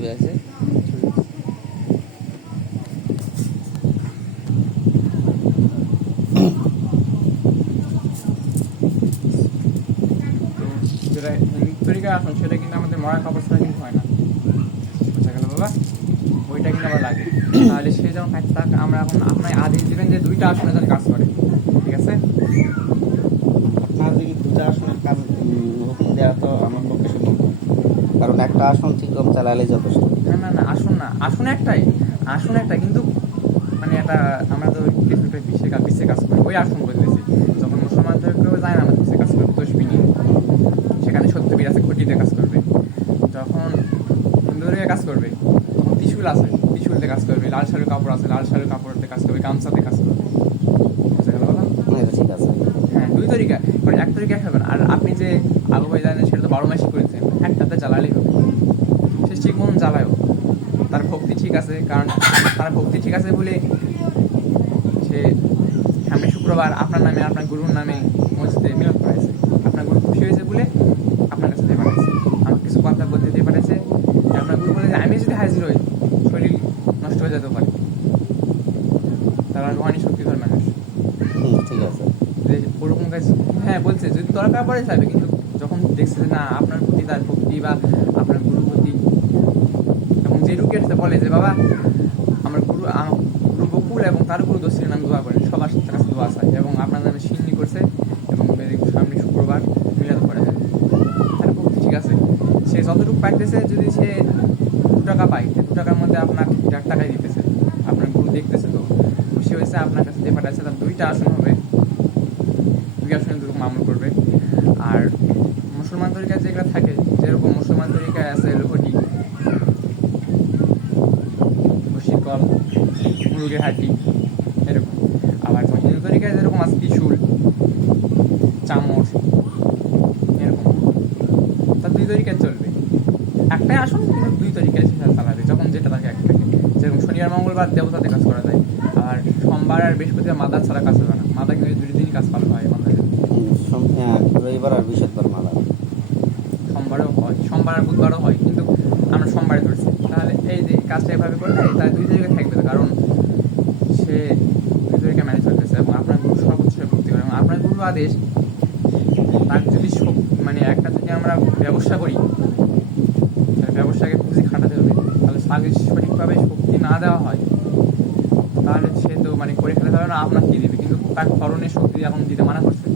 ছবি আছে যেটা তরিকা আসুন সেটা কিন্তু আমাদের মরা কাপড় ছাড়া কিন্তু হয় না। বুঝা গেল বাবা? ওইটা কিন্তু আবার লাগে। তাহলে সে যখন কাজ থাক আমরা এখন আপনার আদেশ দেবেন যে দুইটা আসনে কাজ করে। ঠিক আছে? আপনার যদি দুটা আসনের কাজ উম, হুকুম দেওয়া তো আমার পক্ষে। কারণ একটা আসন ঠিক রকম চালালে যথেষ্ট। না না না আসুন না আসুন একটাই আসুন একটা কিন্তু মানে একটা আমরা তো বিশ্বে কাজ বিশ্বে কাজ করি ওই আসন বলতেছি। যখন মুসলমানদের কেউ যায় না আমাদের কাজ করবে তসবি নিয়ে সেখানে সত্যবীর আছে খুঁটিতে কাজ করবে। যখন হিন্দুদের কাজ করবে তখন ত্রিশুল আছে ত্রিশুলতে কাজ করবে লাল শাড়ির কাপড় আছে লাল শাড়ির কাপড়তে কাজ করবে গামছাতে কাজ করবে। এটা ঠিক আছে। হ্যাঁ দুই তরিকা মানে এক তরিকা হবে আর আপনি যে আবু ভাই জানেন সেটা তো বারো মাসই করেছেন একটাতে জ্বালালেই হবে সে ঠিক মতন জ্বালায়ও তার ভক্তি ঠিক আছে কারণ তারা ভক্তি ঠিক আছে বলে সে সামনে শুক্রবার আপনার নামে আপনার গুরুর নামে মসজিদে মিলন করেছে। আপনার গুরু খুশি হয়েছে বলে আপনার কাছে দিয়ে আমাকে কিছু কথা বলতে দিয়ে পাঠাচ্ছে আপনার গুরু বলে যে আমি যদি হাজির হই শরীর নষ্ট হয়ে যেতে পারে। তারা রোহানি শক্তিধর মানুষ। ঠিক আছে। ওরকম কাজ হ্যাঁ বলছে যদি দরকার পড়ে যাবে কিন্তু যখন দেখছে যে না আপনার প্রতি তার ভক্তি বা আপনার গুরু যে আসতে বলে যে, বাবা, আমার গুরু গুরু বকুল এবং তার গুরু দোষীর নাম দোয়া করে। সবার কাছে দোয়া চাই এবং আপনার নামে সিন্নি করছে এবং সামনে শুক্রবার মিলাদ করে। যাবে তার ভক্তি ঠিক আছে। সে যতটুকু পাইতেছে যদি সে দু টাকা পায় দু টাকার মধ্যে আপনাকে দেড় টাকাই দিতেছে। আপনার গুরু দেখতেছে তো। খুশি হয়েছে আপনার কাছে যে পাঠাচ্ছে তার দুইটা আসন হবে। দুই আসনে দুরকম মামল করবে। আর মুসলমান তরিকায় যেগুলো থাকে, যেরকম মুসলমান তরিকায় আছে মুরগের হাঁটি এরকম। আবার হিন্দু তরিকায় যেরকম আছে ত্রিশুল চামচ এরকম। তার দুই তরিকায় চলবে। একটাই আসুন কিন্তু দুই তরিকায় সেটা চালাবে যখন যেটা থাকে একটাকে যেরকম শনিবার মঙ্গলবার দেবতাতে কাজ করা যায়। আর সোমবার আর বৃহস্পতিবার মাদা ছাড়া কাজ হবে না। মাদা কিন্তু দুই দিনই কাজ পালন হয় সোম- হ্যাঁ, রবিবার আর বৃহস্পতিবার মালা সোমবারও হয় সোমবার আর বুধবারও হয় কিন্তু আমরা সোমবারে ধরছি। তাহলে এই যে কাজটা এভাবে করলে তাহলে দুই জায়গায় থাকবে তো, কারণ সে দুই জায়গায় ম্যানেজ করতেছে এবং আপনার গুরু সর্বোচ্চ ভক্তি করে এবং আদেশ তার যদি মানে একটা যদি আমরা ব্যবসা করি ব্যবসাকে পুঁজি খাটাতে হবে, তাহলে তাকে সঠিকভাবে শক্তি না দেওয়া হয়, তাহলে সে তো মানে করে ফেলে হবে না আপনার কি দেবে, কিন্তু তার ফলনের শক্তি এখন দিতে মানা করছে।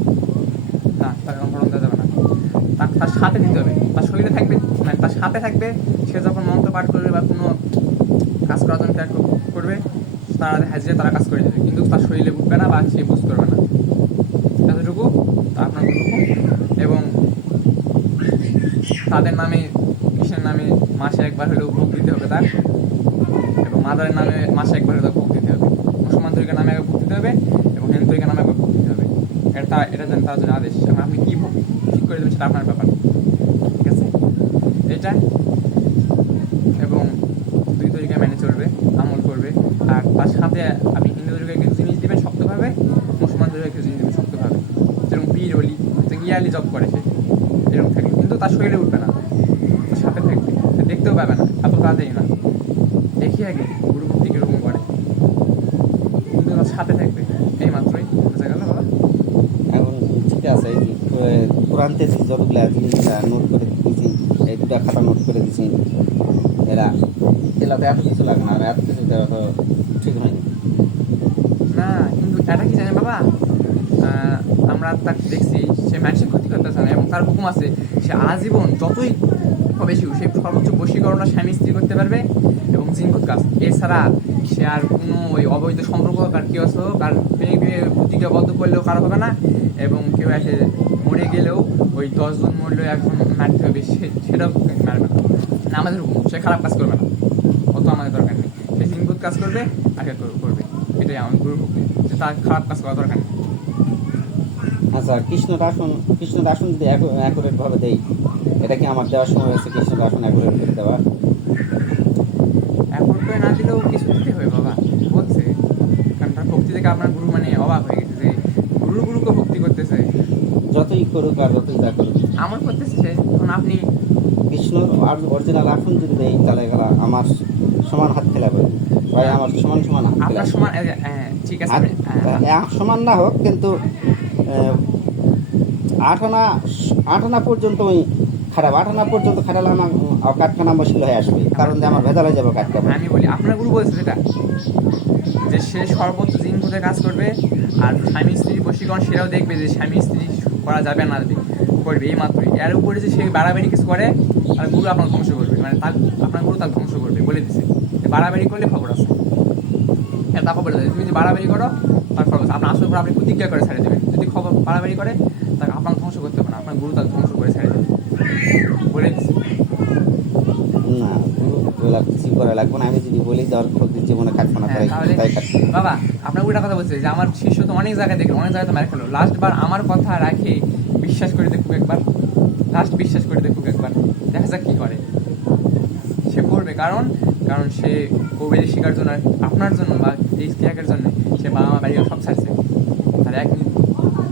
না, তার এখন ফলন দেওয়া যাবে না। তার তার সাথে দিতে হবে, তার শরীরে থাকবে মানে তার সাথে থাকবে, সে যখন মন্ত্র পাঠ করবে বা কোনো কাজ করার জন্য করবে, তারা হাজিরে তারা কাজ করে দেবে কিন্তু তার শরীরে উঠবে না বা সে বুঝ করবে না। এতটুকু তা আপনার হুকুম এবং তাদের নামে, কৃষ্ণের নামে মাসে একবার হলেও ভোগ দিতে হবে তার। এবং মাদারের নামে মাসে একবার হলেও ভোগ দিতে হবে। মুসলমান তরিকার নামে একবার ভোগ দিতে হবে এবং হিন্দু তরিকার নামে একবার ভোগ দিতে হবে। এটা এটা যেন তার জন্য আদেশ। এবং আপনি কী ভোগ ঠিক করে দেবেন সেটা আপনার ব্যাপার। ঠিক আছে? এটা। এবং দুই তরিকা মেনে চলবে, আমল করবে। আর তার সাথে আপনি হিন্দু তরিকায় কিছু জিনিস দেবেন শক্তভাবে মুসলমান তরিকায় কিছু জিনিস দেবেন শক্তভাবে যেরকম পীর অলি ইয়ারলি জব করে সে এরকম থাকবে কিন্তু তার শরীরে উঠবে না তার সাথে থাকবে সে দেখতেও পাবে না এত তাড়াতাড়ি না দেখি আগে গুরু ভক্তি কীরকম করে কিন্তু তার সাথে থাকবে এই মাত্রই বোঝা গেল বাবা এখন ঠিক আছে এই যে, এ, থেকে যতগুলো জিনিসটা নোট করে দিয়েছি এই দুটা খাতা নোট করে দিয়েছি এরা এলাতে এত কিছু লাগে না, আর এত কিছু দেওয়া তো ঠিক হয়নি না, কিন্তু এটা কি জানেন বাবা? আমরা তাকে দেখছি, সে মানুষের ক্ষতি করতেছে না, এবং তার হুকুম আছে, সে আজীবন যতই হবে সে সর্বোচ্চ বশীকরণটা স্বামী স্ত্রী করতে পারবে এবং জিনকুত কাজ এছাড়া সে আর কোনো ওই অবৈধ সম্পর্ক কার কেউ হোক, আর প্রেমে প্রেমে বুদ্ধিকে বদ্ধ করলেও কারও হবে না, এবং কেউ এসে মরে গেলেও ওই দশজন মরলেও একজন মারতে হবে সে সেটাও মারবে না। আমাদের সে খারাপ কাজ করবে না। অত আমাদের দরকার নেই। সে জিনকুত কাজ করবে আগে করবে। এটাই আমার গুরু যে তার খারাপ কাজ করা দরকার নেই। আচ্ছা কৃষ্ণর আসন কৃষ্ণর আসন যদি অ্যাকুরেট ভাবে দেই এটা কি আমার দেওয়ার সময় হয়েছে? কৃষ্ণ আসন অ্যাকুরেট করে দেওয়া? এখন করে না দিলেও কিছু দিতে হবে বাবা। বলছে। কারণ তার ভক্তি থেকে আপনার গুরু মানে অবাক হয়ে গেছে যে গুরু গুরুকে ভক্তি করতেছে করুক আর যতই যা করুক। আমার করতেছে সে এখন আপনি কৃষ্ণ অরিজিনাল আসন যদি দেয় তাহলে এগুলা আমার সমান হাত খেলাবে ভাই আমার সমান সমান আপনার সমান এই হ্যাঁ ঠিক আছে হ্যাঁ, এক সমান না হোক কিন্তু আট আনা আট আনা পর্যন্ত ওই খারাপ। আট আনা পর্যন্ত খারাপ আমার কাঠখানা মুশকিল হয়ে আসবে। কারণ যে আমার ভেজাল হয়ে যাবে কাঠটা আমি বলি আপনার গুরু বলছে যেটা যে সে সর্বোচ্চ দিন ধরে কাজ করবে আর স্বামী স্ত্রী বশীকরণ সেটাও দেখবে যে স্বামী স্ত্রী করা যাবে না করবে এই মাত্রই এর উপরে যে সে বাড়াবাড়ি কিছু করে আর গুরু আপনার ধ্বংস করবে। মানে তার, আপনার গুরু তার ধ্বংস করবে বলে দিছে। বাড়াবাড়ি করলে খবর আছে। তা বলে দেবে তুমি যদি বাড়াবাড়ি করো, তার খবর আপনার আসল করে আপনি প্রতিজ্ঞা করে ছেড়ে দেবেন। যদি খবর বাড়াবাড়ি করে, তাকে আপনার ধ্বংস করতে হবে না। আপনার গুরু তার ধ্বংস করে ছেড়ে দেবে। বলে দিছে। কিছু করা লাগবে না? আমি যদি বলি জীবনে হ্যাঁ, করে তাই কাটবে বাবা আপনার কথা বলছে যে আমার শিষ্য তো অনেক জায়গায় দেখল অনেক জায়গায় তো মেরে খেলো লাস্ট বার আমার কথা রাখে বিশ্বাস করে দেখুক একবার। লাস্ট বিশ্বাস করে দেখুক একবার। দেখা যাক কি করে। সে করবে কারণ কারণ সে কবির শিকার জন্য আপনার জন্য বা এই জন্য সে বাবা মা বাড়ি সব ছাড়ছে। আর এক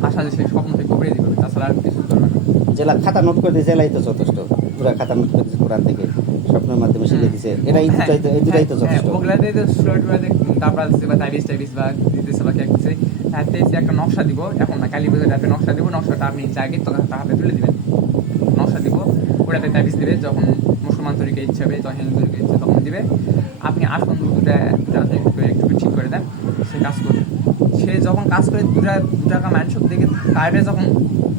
আশা যে সে স্বপ্ন সে কবিরে দিবে তাছাড়া আর কিছু করবে না। জেলা খাতা নোট করে দিয়ে জেলাই তো যথেষ্ট। পুরা খাতা নোট করে কোরআন থেকে। স্বপ্নের মাধ্যমে শিখে দিছে। এটাই হ্যাঁ, দুটাই তো এই দুটাই তো হ্যাঁ, যথেষ্ট। ওগুলাতে তো দাবড়া দিচ্ছে বা তাবিজ বা দিতেছে তাতে একটা নকশা দিব এখন না কালী পুজোর রাতে নকশা দিব নকশাটা আপনি জাগে তার হাতে তুলে দিবেন নকশা দিব ওটাতে তাবিজ দিবে যখন মুসলমান তরিকে ইচ্ছে হবে তখন হিন্দু তরিকে ইচ্ছে তখন দিবে। আপনি আসন দুটা একটু ঠিক করে দেন সে কাজ করবে। সে যখন কাজ করে দুটা দু টাকা মানুষ দেখে তাইবে যখন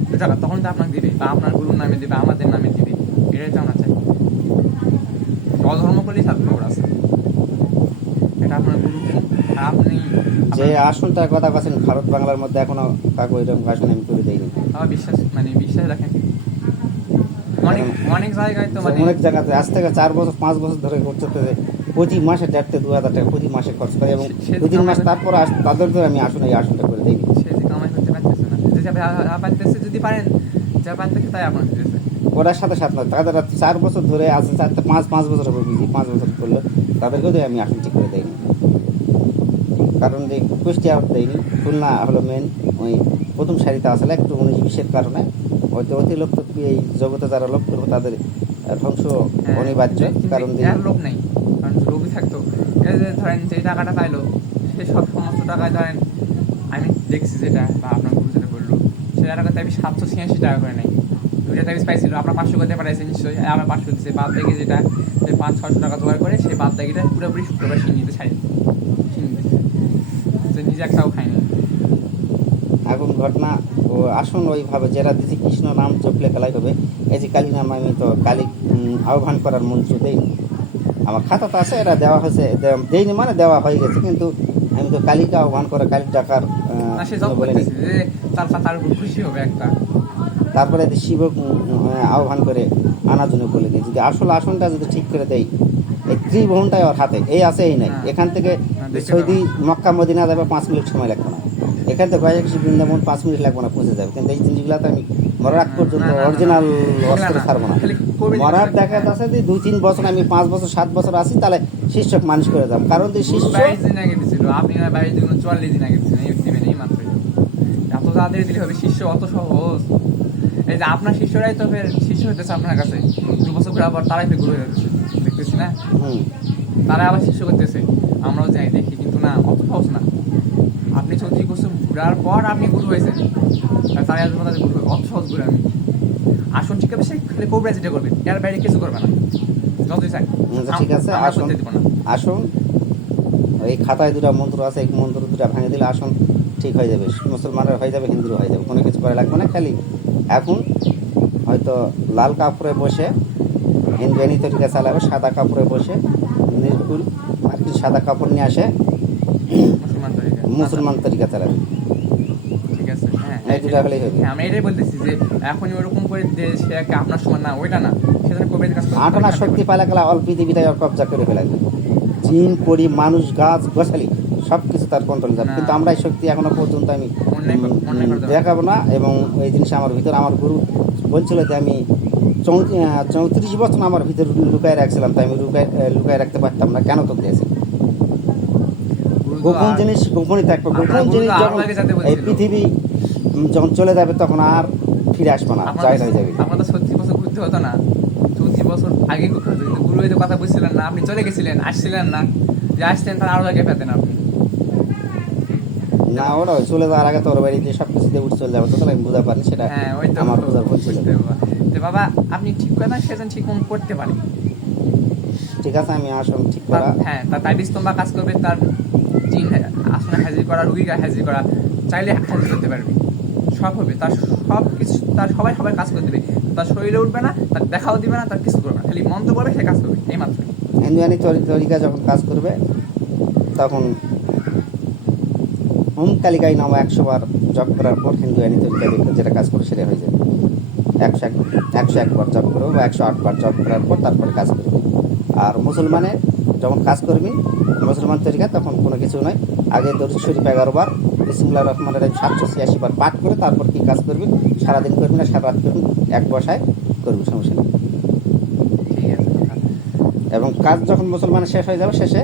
দু টাকা তখন তো আপনাকে দিবে বা আপনার গুরুর নামে দিবে আমাদের নামে দিবে এটাই তো আমরা চাই। থাকবে ওরা আছে এটা আপনার গুরু আপনি যে আসনটার কথা বলছেন ভারত বাংলার মধ্যে এখনও কাকু এরকম আসন আমি করে দেইনি। আমার বিশ্বাস মানে বিশ্বাস রাখেন। অনেক অনেক জায়গায় তো মানে অনেক জায়গাতে আজ থেকে চার বছর পাঁচ বছর ধরে করতে প্রতি মাসে দেড়তে দু হাজার টাকা প্রতি মাসে খরচ করে এবং সে- দু তিন মাস তারপর তাদের ধরে আমি আসন এই আসনটা করে দিই সে যে কামাই করতে পারতেছে না। যে যা যা পারতেছে যদি পারেন যা পারতেছে তাই আপনার ওরার সাথে সাথে না তাদের চার বছর ধরে আছে চারটে পাঁচ পাঁচ বছর হবে বুঝি পাঁচ বছর করল তাদেরকেও দিয়ে আমি আসন ঠিক করে দেয়নি কারণ যে কুষ্টিয়া দেয়নি খুলনা হলো মেন ওই প্রথম সারিতে আসলে একটু উনিশ বিশের কারণে। হয়তো অতি লোক এই জগতে যারা লোক করব তাদের ধ্বংস হ্যাঁ, অনিবার্য কারণ লোক নেই কারণ রোগী থাকতো ধরেন যে টাকাটা পাইলো সে সব সমস্ত টাকায় ধরেন আমি দেখছি যেটা বা আপনার যেটা বলল সে টাকা তাই সাতশো ছিয়াশি টাকা করে নেই। দুইটা তাবিজ পাইছিল আপনার পাঁচশো করতে পারাইছে নিশ্চয়ই আমার পাঁচশো দিচ্ছে বাদ দেখে যেটা পাঁচ ছশো টাকা জোগাড় করে সেই বাদ দাগিটা পুরোপুরি শুক্রবার সিঙ্গিতে ছাড়ি যে নিজে একটাও খায়নি এখন ঘটনা ও আসুন ওইভাবে যারা দিদি কৃষ্ণ নাম জপলে খেলাই হবে। এই যে কালী নাম আমি তো কালী আহ্বান করার মন্ত্র দেই। আমার খাতা তো আছে এটা দেওয়া হয়েছে দে- দেইনি মানে দেওয়া হয়ে গেছে কিন্তু আমি তো কালীকে আহ্বান করে কালীর ডাকার বলে। তার খুশি হবে একটা। তারপরে শিব আহ্বান করে আনার জন্য বলে দিই যদি আসল আসনটা যদি ঠিক করে দেয় এই ত্রিভুবনটাই ওর হাতে এই আছে এই নাই। হ্যাঁ। এখান থেকে সৌদি মক্কা মদিনা যাবে পাঁচ মিনিট সময় লাগবে না। এখান থেকে গয়াকি বৃন্দাবন পাঁচ মিনিট লাগবে না পৌঁছে যাবে। কিন্তু এই জিনিসগুলোতে আমি মরার পর্যন্ত অরিজিনাল অস্ত্র ছাড়বো না। মরার দেখা যাচ্ছে যে দুই তিন বছর আমি পাঁচ বছর সাত বছর আছি তাহলে শিষ্যক মানুষ করে যাব। কারণ যে দিন আগে দিছিল আপনি বাইশ দিন চুয়াল্লিশ দিন আগে মাত্র। এত তাড়াতাড়ি দিলে হবে? শিষ্য অত সহজ। এই যে আপনার শিষ্যরাই তো ফের শিষ্য হতেছে আপনার কাছে। দু বছর ঘুরে আবার তারাই ফের গুরু হয়ে যাচ্ছে। দেখতেছি না? হুম। তারা আবার শিষ্য করতেছে। আমরাও যাই দেখি কিন্তু না অত সহজ না। আপনি চৌধুরী কুসুম ঘুরার পর আপনি গুরু হয়েছেন। আর তারা আসবে তাদের গুরু অত সহজ ঘুরে আমি। আসুন ঠিক আছে সে খালি কোবরা যেটা করবে এর বাইরে কিছু করবে না। যতই চাই আচ্ছা, ঠিক আছে, আসুন। না। আসুন। এই খাতায় দুটা মন্ত্র আছে এই মন্ত্র দুটা ভেঙে দিলে আসন ঠিক হয়ে যাবে। মুসলমানের হয়ে যাবে হিন্দুরও হয়ে যাবে। কোনো কিছু করে লাগবে না খালি এখন হয়তো লাল কাপড়ে বসে ইন্ডিয়ানি তরিকা চালাবে সাদা কাপড়ে বসে নির্কুল আর কি সাদা কাপড় নিয়ে আসে মুসলমান তরিকা। চালাবে ঠিক আছে হ্যাঁ হ্যাঁ, আমি এটাই বলতেছি যে এখনই ওরকম করে যে সে একটা আপনার সময় না ওইটা না সেজন্য কবির কাজ করতে আটানা। শক্তি পালে গেলে অল পৃথিবীটাই কবজা করে ফেলাবে জিন পরি মানুষ গাছ গোছালি। সব কিছু তার কন্ট্রোল যাবে। কিন্তু আমরা এই শক্তি এখনও পর্যন্ত আমি। দেখাবো না এবং এই জিনিস আমার ভিতর আমার গুরু বলছিল যে আমি চৌত্রিশ বছর আমার ভিতর লুকায় রাখছিলাম তাই আমি লুকায় লুকায় রাখতে পারতাম না। কেন তো দিয়েছি? গোপন জিনিস গোপনই থাকবে গোপন জিনিস যখন এই পৃথিবী যখন চলে যাবে তখন আর ফিরে আসবে না জয় তো- হয়ে যাবে তো সত্যি বছর ঘুরতে হতো না। চৌত্রিশ বছর আগে করতে হতো কিন্তু গুরু কথা বুঝছিলেন না আপনি চলে গেছিলেন আসছিলেন না। যে আসতেন তার আরও আগে পেতেন আপনি। না ওই চলে যাওয়ার আগে তোর বাড়িতে সব কিছু দিয়ে উঠে চলে যাবে তো তাহলে আমি বুঝা পারি সেটা হ্যাঁ তো আমার বোঝার ভুল ছিল। যে বাবা আপনি ঠিক না সেজন ঠিক মতো করতে পারেন। ঠিক আছে আমি আসল ঠিক করা। হ্যাঁ তার তাবিজ তোমরা কাজ করবে তার জিন আসনে হাজির করা রুগীকে হাজির করা চাইলে হাজির করতে পারবে। সব হবে তার সব কিছু তার সবাই সবাই কাজ করে দেবে তার শরীরে উঠবে না তার দেখাও দিবে না তার কিছু করবে না খালি মন্ত্র করবে সে কাজ করবে এই মাত্র। হিন্দুয়ানি তরিকা যখন কাজ করবে তখন হুম কালিকাই নামা একশো বার জপ করার পর তরিকা দেখলে যেটা কাজ করে সেটা হয়ে যাবে একশো এক একশো একবার জপ করবে বা একশো আটবার জপ করার পর তারপরে কাজ করবে। আর মুসলমানে যখন কাজ করবি মুসলমান তরিকা তখন কোনো কিছু নয়। আগে দরুদ শরীফ এগারো বার বিসমুল্লাহ রহমান রহিম সাতশো ছিয়াশি বার পাঠ করে তারপর কি কাজ করবি? সারাদিন করবি না সারা রাত করবি? এক বসায় করবি সমস্যা নেই। ঠিক আছে। এবং কাজ যখন মুসলমানের শেষ হয়ে যাবে শেষে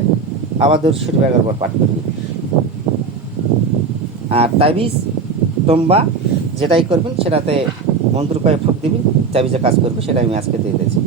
আবার দরুদ শরীফ এগারো বার পাঠ করবি। আর তাবিজ, তোমবা যেটাই করবেন, সেটাতে মন্ত্র কয়ে ফুক দিবেন তাবিজে কাজ করবে সেটা আমি আজকে দিয়ে দিয়েছি।